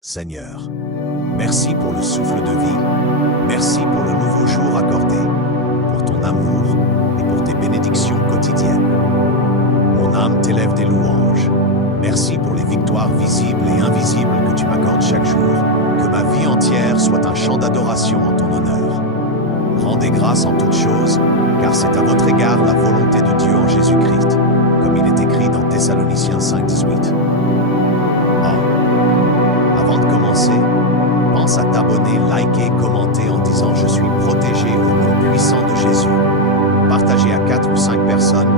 Seigneur, merci pour le souffle de vie, merci pour le nouveau jour accordé, pour ton amour et pour tes bénédictions quotidiennes. Mon âme t'élève des louanges. Merci pour les victoires visibles et invisibles que tu m'accordes chaque jour. Que ma vie entière soit un chant d'adoration en ton honneur. Rendez grâce en toutes choses, car c'est à votre égard la volonté de Dieu en Jésus-Christ, comme il est écrit dans Thessaloniciens 5:18. Avant de commencer, pense à t'abonner, liker, commenter en disant « Je suis protégé au nom puissant de Jésus ». Partagez à 4 ou 5 personnes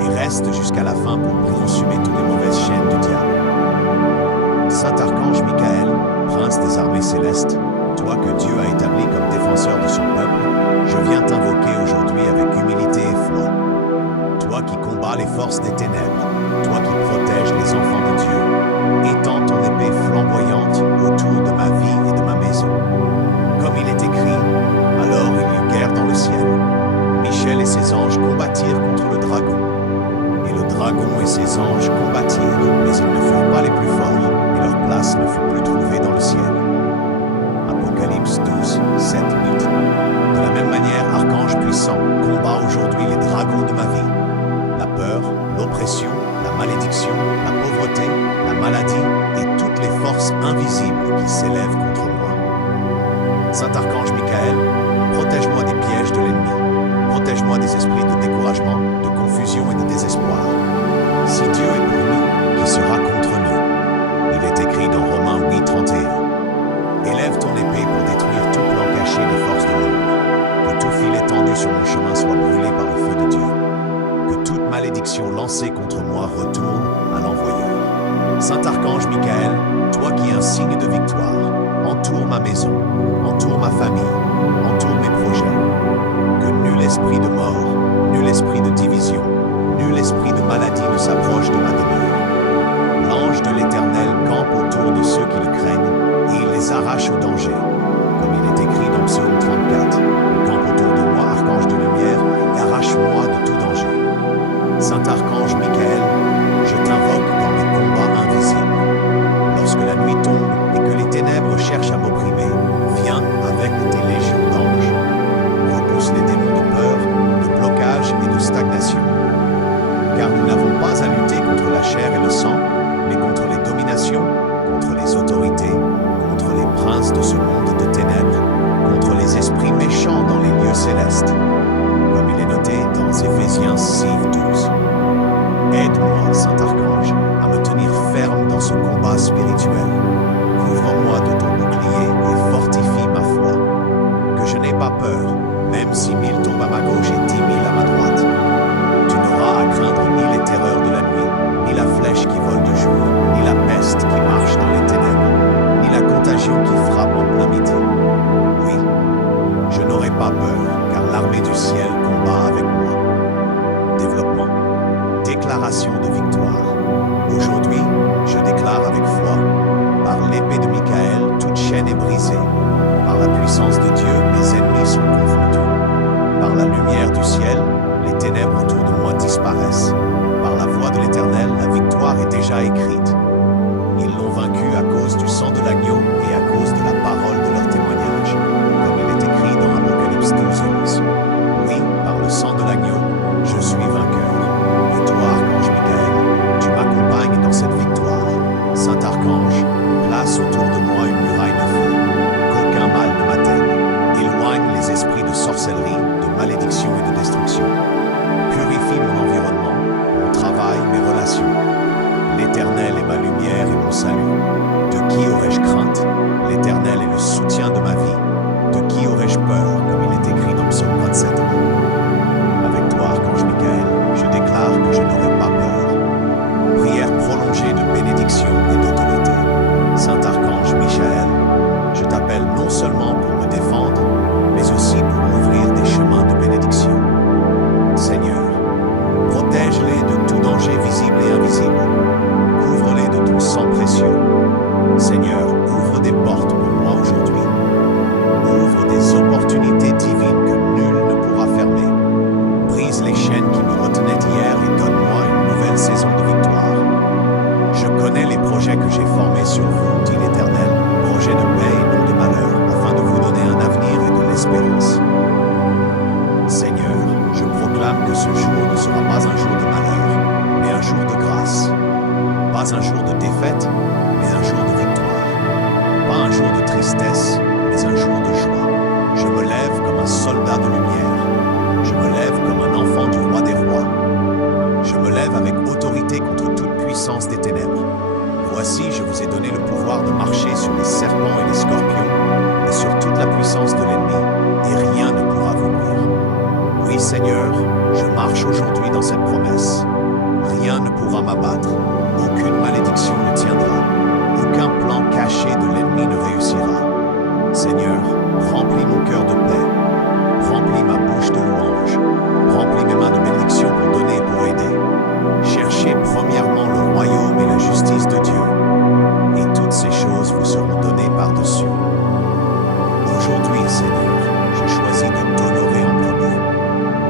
et reste jusqu'à la fin pour consumer toutes les mauvaises chaînes du diable. Saint Archange Michael, prince des armées célestes, toi que Dieu a établi comme défenseur de son peuple, je viens t'invoquer aujourd'hui avec humilité et foi. Toi qui combats les forces des ténèbres, toi qui protèges les enfants de Dieu, étends ton épée flamboyante autour de ma vie et de ma maison. Comme il est écrit, alors il y eut guerre dans le ciel. Michel et ses anges combattirent contre le dragon. Et le dragon et ses anges combattirent, mais ils ne furent pas les plus forts, et leur place ne fut plus trouvée dans le ciel. Apocalypse 12, 7, 8. De la même manière, Archange puissant combat aujourd'hui les dragons de ma vie. La peur, l'oppression, la malédiction, la pauvreté, la maladie et toutes les forces invisibles qui s'élèvent contre moi. Saint Archange Michael, protège-moi des pièges de l'ennemi. Protège-moi des esprits de découragement, de confusion et de désespoir. Si Dieu est pour nous, qui sera contre nous? Il est écrit dans Romains 8, 31. Élève ton épée pour détruire tout plan caché des forces de l'ombre. Que tout fil étendu sur mon chemin soit brûlé par le feu de Dieu. Que toute malédiction lancée contre moi retourne à l'envoyeur. Saint Archange Michael, toi qui es un signe de victoire, entoure ma maison, entoure ma famille, entoure mes projets. Que nul esprit de mort, nul esprit de division, nul esprit de maladie ne s'approche de ma demeure. L'ange de l'Éternel campe autour de ceux qui le craignent et il les arrache au danger. Comme il est écrit dans Psaume 34, campe autour de moi, archange de lumière, et arrache-moi de tout danger. Saint Archange Michael, je t'invoque dans mes combats invisibles. Lorsque la nuit tombe et que les ténèbres cherchent à m'opprimer, viens avec tes légions d'anges. Repousse les démons de peur, de blocage et de stagnation. Car nous n'avons pas à lutter contre la chair et le sang, mais contre les dominations, contre les autorités, contre les princes de ce monde de ténèbres, contre les esprits méchants dans les lieux célestes. Comme il est noté dans Éphésiens 6:12. Aide-moi, Saint Archange, à me tenir ferme dans ce combat spirituel. Couvre-moi de ton bouclier et fortifie ma foi. Que je n'ai pas peur, même si 1000 tombent à ma gauche et 10 000 à ma droite. Tu n'auras à craindre ni les terreurs de la nuit, ni la flèche qui vole de jour, ni la peste qui marche dans les ténèbres, ni la contagion qui frappe en plein midi. Oui, je n'aurai pas peur, car l'armée du ciel combat avec moi. Développement. Déclaration de victoire. Aujourd'hui, je déclare avec foi, par l'épée de Michael, toute chaîne est brisée. Par la puissance de Dieu, mes ennemis sont confondus. Par la lumière du ciel, les ténèbres autour de moi disparaissent. Par la voix de l'Éternel, la victoire est déjà écrite. Ils l'ont vaincu à cause du sang de l'agneau et à cause de la parole de leur témoignage, comme il est écrit dans Apocalypse 12:11. Oui, par le sang de l'agneau, je suis vainqueur. Et toi, Archange Michael, tu m'accompagnes dans cette victoire. Saint Archange, place autour de moi une muraille de feu. Qu'aucun mal ne m'atteigne. Éloigne les esprits de sorcellerie, de malédiction et de destruction. Purifie mon environnement, mon travail, mes relations. L'Éternel est ma lumière et mon salut. De qui aurais-je crainte? L'Éternel est le soutien de ma vie. De qui aurais-je peur, comme il est écrit dans Psaume 27? Avec toi, Archange Michael, je déclare que je n'aurai pas peur. Prière prolongée de bénédiction et d'autorité. Saint Archange Michael, je t'appelle non seulement pour me défendre, mais aussi pour ouvrir des chemins de bénédiction. Seigneur, protège-les de tout danger visible et invisible. Couvre-les de ton sang précieux. Seigneur, ouvre des portes pour moi aujourd'hui. Ouvre des opportunités divines que nul ne pourra fermer. Brise les chaînes qui me retenaient hier et donne-moi une saison de victoire. Je connais les projets que j'ai formés sur vous, dit l'Éternel. tristesse, mais un jour de joie. Je me lève comme un soldat de lumière. Je me lève comme un enfant du roi des rois. Je me lève avec autorité contre toute puissance des ténèbres. Voici, je vous ai donné le pouvoir de marcher sur les serpents et les scorpions, et sur toute la puissance de l'ennemi, et rien ne pourra vous nuire. Oui, Seigneur, je marche aujourd'hui dans cette promesse. Rien ne pourra m'abattre, aucune malédiction ne tiendra, aucun plan caché de l'ennemi ne réussira. Seigneur, remplis mon cœur de paix, remplis ma bouche de louange, remplis mes mains de bénédiction pour donner et pour aider. Cherchez premièrement le royaume et la justice de Dieu, et toutes ces choses vous seront données par-dessus. Aujourd'hui, Seigneur, je choisis de t'honorer en premier.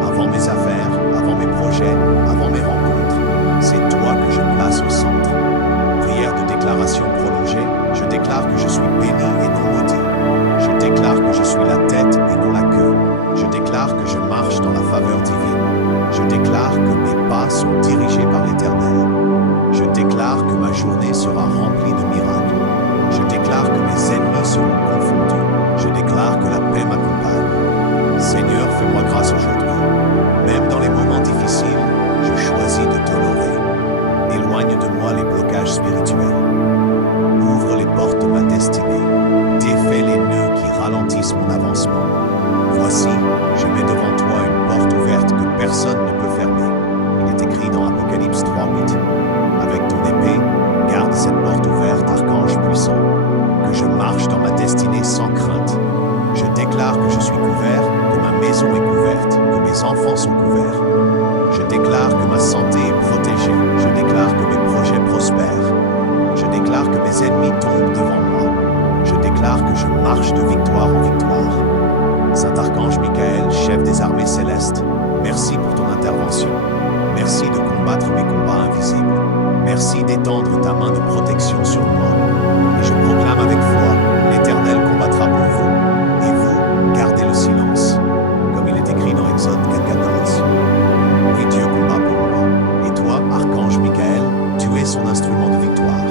Avant mes affaires, avant mes projets, avant mes rencontres, c'est toi que je place au centre. Prière de déclaration prolongée, je déclare que je suis béni et non maudit. Je déclare que je suis la tête et non la queue. Je déclare que je marche dans la faveur divine. Je déclare que mes pas sont dirigés par l'Éternel. Je déclare que ma journée sera remplie de miracles. Je déclare que mes ennemis seront confondus. Je déclare que la paix m'accompagne. Seigneur, fais-moi grâce aujourd'hui. Même dans les moments difficiles, je choisis de t'honorer. Éloigne de moi les blocages spirituels. Ouvre les portes de ma destinée. Défais les nœuds qui ralentissent mon avancement. Voici, je mets devant toi une porte ouverte que personne ne peut fermer. Il est écrit dans Apocalypse 3:8. Avec ton épée, garde cette porte ouverte, archange puissant. Que je marche dans ma destinée sans crainte. Je déclare que je suis couvert, que ma maison est couverte, que mes enfants sont couverts. Je déclare que ma santé est protégée. Je déclare que mes projets prospèrent. Je déclare que mes ennemis tombent devant moi. Je déclare que je marche de victoire en victoire. Saint Archange Michael, chef des armées célestes, merci pour ton intervention. Merci de combattre mes combats invisibles. Merci d'étendre ta main de protection sur moi. Et je proclame avec foi, l'Éternel combattra pour vous. Et vous, gardez le silence. Comme il est écrit dans Exode 4:14. Oui, Dieu combat pour moi. Et toi, Archange Michael, tu es son instrument de victoire.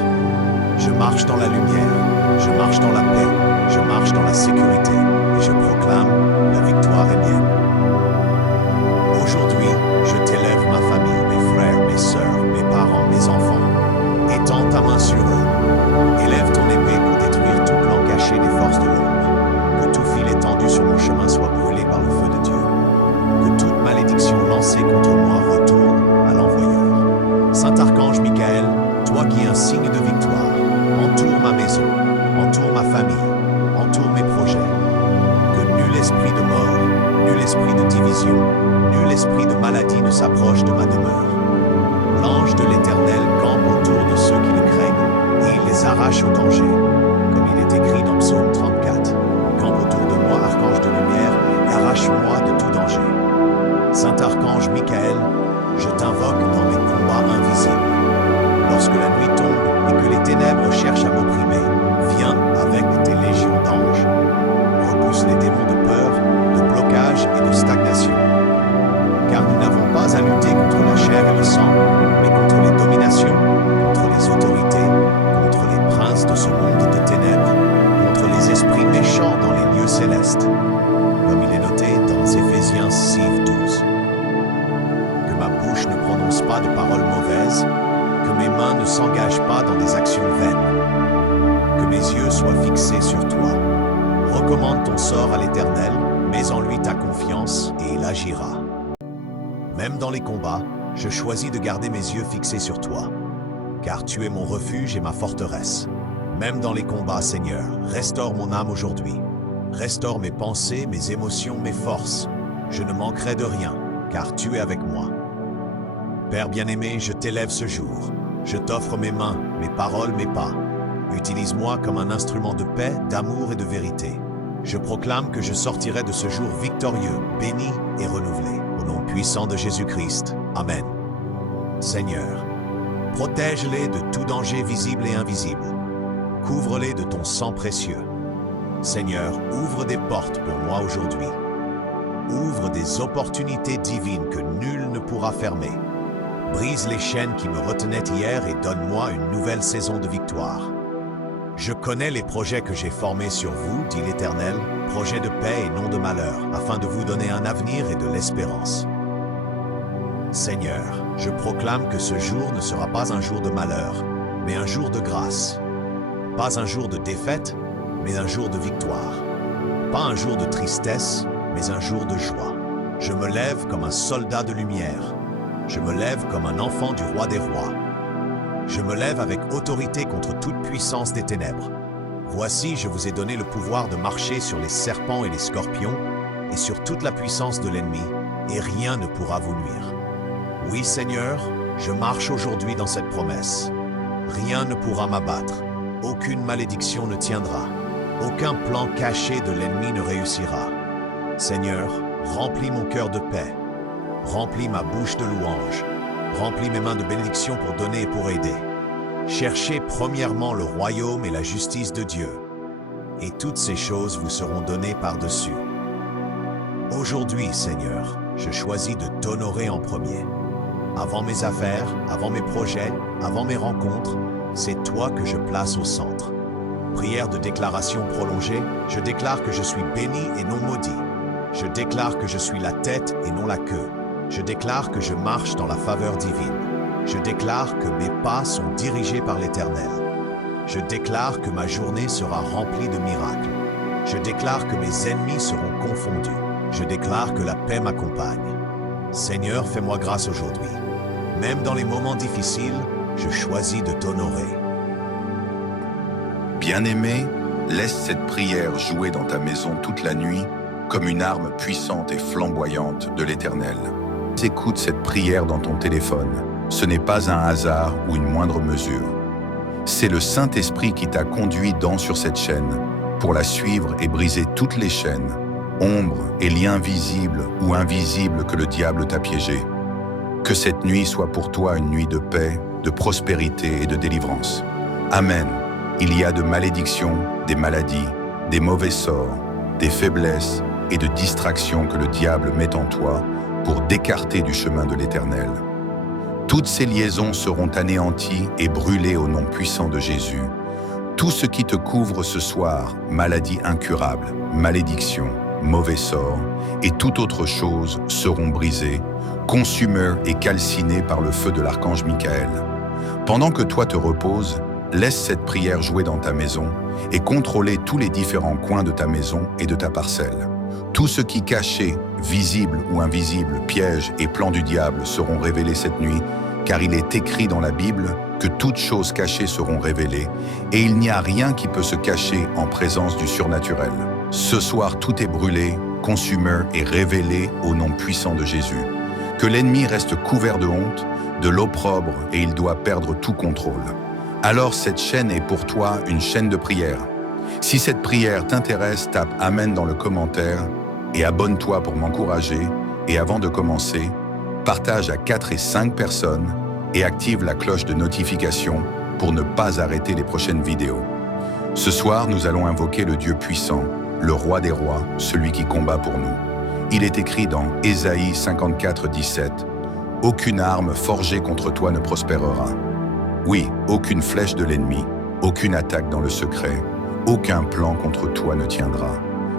Je marche dans la lumière, je marche dans la paix, je marche dans la sécurité, et je proclame, la victoire est mienne. Aujourd'hui, je t'élève ma famille, mes frères, mes sœurs, mes parents, mes enfants. Étends ta main sur eux. Élève ton épée pour détruire tout plan caché des forces de l'ombre. Que tout fil étendu sur mon chemin soit brûlé par le feu de Dieu. Que toute malédiction lancée contre moi retourne à l'envoyeur. Saint Archange Michael, toi qui es un signe de victoire, entoure ma maison, entoure ma famille, entoure mes projets. Que nul esprit de mort, nul esprit de division, nul esprit de maladie ne s'approche de ma demeure. L'ange de l'Éternel campe autour de ceux qui le craignent, et il les arrache au danger. Comme il est écrit dans Psaume 34, campe autour de moi, archange de lumière, et arrache-moi de tout danger. Saint Archange Michael, je t'invoque dans mes combats invisibles. Lorsque la nuit tombe et que les ténèbres cherchent à m'opprimer, viens avec tes légions d'anges. Repousse les démons de peur, de blocage et de stagnation. Car nous n'avons pas à lutter contre la chair et le sang, mais contre les dominations, contre les autorités, contre les princes de ce monde de ténèbres, contre les esprits méchants dans les lieux célestes. Comme il est noté dans Éphésiens 6:12. Que ma bouche ne prononce pas de paroles mauvaises, que mes mains ne s'engagent pas dans des actions vaines. Que mes yeux soient fixés sur toi. Recommande ton sort à l'Éternel, mets en lui ta confiance et il agira. Même dans les combats, je choisis de garder mes yeux fixés sur toi, car tu es mon refuge et ma forteresse. Même dans les combats, Seigneur, restaure mon âme aujourd'hui. Restaure mes pensées, mes émotions, mes forces. Je ne manquerai de rien, car tu es avec moi. Père bien-aimé, je t'élève ce jour. Je t'offre mes mains, mes paroles, mes pas. Utilise-moi comme un instrument de paix, d'amour et de vérité. Je proclame que je sortirai de ce jour victorieux, béni et renouvelé. Au nom puissant de Jésus-Christ. Amen. Seigneur, protège-les de tout danger visible et invisible. Couvre-les de ton sang précieux. Seigneur, ouvre des portes pour moi aujourd'hui. Ouvre des opportunités divines que nul ne pourra fermer. Brise les chaînes qui me retenaient hier et donne-moi une nouvelle saison de victoire. Je connais les projets que j'ai formés sur vous, dit l'Éternel, projets de paix et non de malheur, afin de vous donner un avenir et de l'espérance. Seigneur, je proclame que ce jour ne sera pas un jour de malheur, mais un jour de grâce. Pas un jour de défaite, mais un jour de victoire. Pas un jour de tristesse, mais un jour de joie. Je me lève comme un soldat de lumière. Je me lève comme un enfant du roi des rois. Je me lève avec autorité contre toute puissance des ténèbres. Voici, je vous ai donné le pouvoir de marcher sur les serpents et les scorpions, et sur toute la puissance de l'ennemi, et rien ne pourra vous nuire. Oui, Seigneur, je marche aujourd'hui dans cette promesse. Rien ne pourra m'abattre. Aucune malédiction ne tiendra. Aucun plan caché de l'ennemi ne réussira. Seigneur, remplis mon cœur de paix. Remplis ma bouche de louange. Remplis mes mains de bénédiction pour donner et pour aider. Cherchez premièrement le royaume et la justice de Dieu, et toutes ces choses vous seront données par-dessus. Aujourd'hui, Seigneur, je choisis de t'honorer en premier. Avant mes affaires, avant mes projets, avant mes rencontres, c'est toi que je place au centre. Prière de déclaration prolongée, je déclare que je suis béni et non maudit. Je déclare que je suis la tête et non la queue. Je déclare que je marche dans la faveur divine. Je déclare que mes pas sont dirigés par l'Éternel. Je déclare que ma journée sera remplie de miracles. Je déclare que mes ennemis seront confondus. Je déclare que la paix m'accompagne. Seigneur, fais-moi grâce aujourd'hui. Même dans les moments difficiles, je choisis de t'honorer. Bien-aimé, laisse cette prière jouer dans ta maison toute la nuit comme une arme puissante et flamboyante de l'Éternel. Écoute cette prière dans ton téléphone. Ce n'est pas un hasard ou une moindre mesure. C'est le Saint-Esprit qui t'a conduit sur cette chaîne pour la suivre et briser toutes les chaînes, ombres et liens visibles ou invisibles que le diable t'a piégés. Que cette nuit soit pour toi une nuit de paix, de prospérité et de délivrance. Amen. Il y a de malédictions, des maladies, des mauvais sorts, des faiblesses et de distractions que le diable met en toi pour t'écarter du chemin de l'Éternel. Toutes ces liaisons seront anéanties et brûlées au nom puissant de Jésus. Tout ce qui te couvre ce soir, maladie incurable, malédiction, mauvais sort et toute autre chose seront brisés, consumés et calcinés par le feu de l'archange Michael. Pendant que toi te reposes, laisse cette prière jouer dans ta maison et contrôler tous les différents coins de ta maison et de ta parcelle. Tout ce qui caché, visible ou invisible, piège et plan du diable seront révélés cette nuit, car il est écrit dans la Bible que toutes choses cachées seront révélées, et il n'y a rien qui peut se cacher en présence du surnaturel. Ce soir, tout est brûlé, consumé et révélé au nom puissant de Jésus. Que l'ennemi reste couvert de honte, de l'opprobre, et il doit perdre tout contrôle. Alors cette chaîne est pour toi une chaîne de prière. Si cette prière t'intéresse, tape « Amen » dans le commentaire et abonne-toi pour m'encourager. Et avant de commencer, partage à 4 et 5 personnes et active la cloche de notification pour ne pas arrêter les prochaines vidéos. Ce soir, nous allons invoquer le Dieu puissant, le roi des rois, celui qui combat pour nous. Il est écrit dans Ésaïe 54, 17 « Aucune arme forgée contre toi ne prospérera. Oui, aucune flèche de l'ennemi, aucune attaque dans le secret, aucun plan contre toi ne tiendra.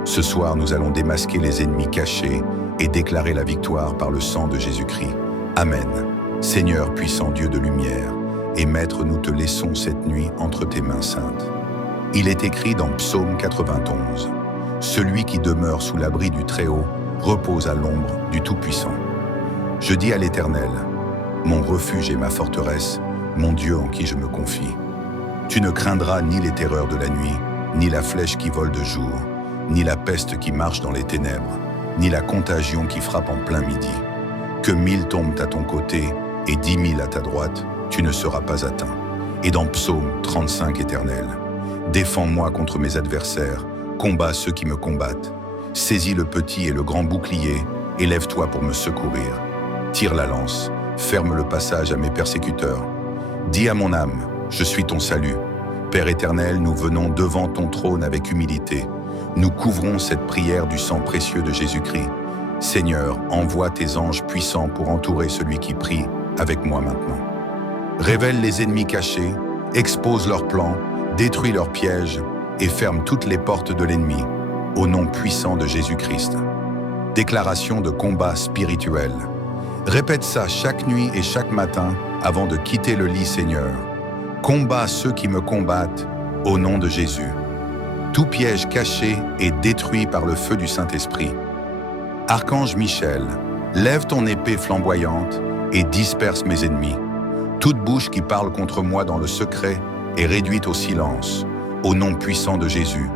Ce soir, nous allons démasquer les ennemis cachés et déclarer la victoire par le sang de Jésus-Christ. Amen. Seigneur puissant Dieu de lumière, et Maître, nous te laissons cette nuit entre tes mains saintes. Il est écrit dans Psaume 91, « Celui qui demeure sous l'abri du Très-Haut repose à l'ombre du Tout-Puissant. » Je dis à l'Éternel, « Mon refuge et ma forteresse, mon Dieu en qui je me confie. Tu ne craindras ni les terreurs de la nuit, ni la flèche qui vole de jour, ni la peste qui marche dans les ténèbres, ni la contagion qui frappe en plein midi. Que 1000 tombent à ton côté et 10 000 à ta droite, tu ne seras pas atteint. » Et dans Psaume 35, Éternel, « Défends-moi contre mes adversaires, combats ceux qui me combattent. Saisis le petit et le grand bouclier, et lève-toi pour me secourir. Tire la lance, ferme le passage à mes persécuteurs. Dis à mon âme, je suis ton salut. Père éternel, nous venons devant ton trône avec humilité. Nous couvrons cette prière du sang précieux de Jésus-Christ. Seigneur, envoie tes anges puissants pour entourer celui qui prie avec moi maintenant. Révèle les ennemis cachés, expose leurs plans, détruis leurs pièges et ferme toutes les portes de l'ennemi, au nom puissant de Jésus-Christ. Déclaration de combat spirituel. Répète ça chaque nuit et chaque matin avant de quitter le lit, Seigneur. Combat ceux qui me combattent, au nom de Jésus. Tout piège caché est détruit par le feu du Saint-Esprit. Archange Michel, lève ton épée flamboyante et disperse mes ennemis. Toute bouche qui parle contre moi dans le secret est réduite au silence, au nom puissant de Jésus.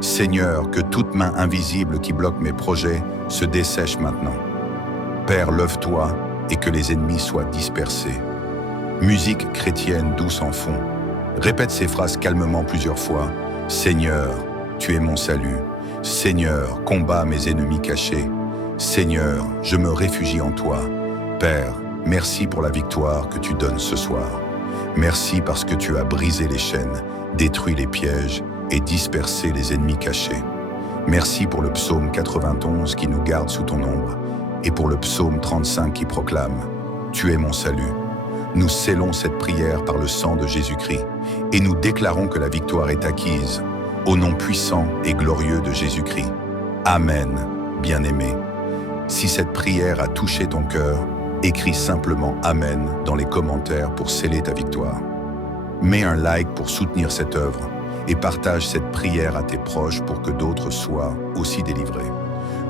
Seigneur, que toute main invisible qui bloque mes projets se dessèche maintenant. Père, lève-toi et que les ennemis soient dispersés. Musique chrétienne douce en fond. Répète ces phrases calmement plusieurs fois. Seigneur, tu es mon salut. Seigneur, combat mes ennemis cachés. Seigneur, je me réfugie en toi. Père, merci pour la victoire que tu donnes ce soir. Merci parce que tu as brisé les chaînes, détruit les pièges et dispersé les ennemis cachés. Merci pour le psaume 91 qui nous garde sous ton ombre et pour le psaume 35 qui proclame « Tu es mon salut ». Nous scellons cette prière par le sang de Jésus-Christ et nous déclarons que la victoire est acquise au nom puissant et glorieux de Jésus-Christ. Amen, bien-aimé. Si cette prière a touché ton cœur, écris simplement « Amen » dans les commentaires pour sceller ta victoire. Mets un like pour soutenir cette œuvre et partage cette prière à tes proches pour que d'autres soient aussi délivrés.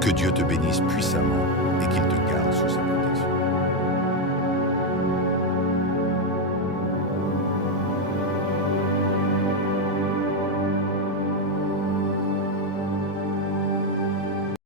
Que Dieu te bénisse puissamment et qu'il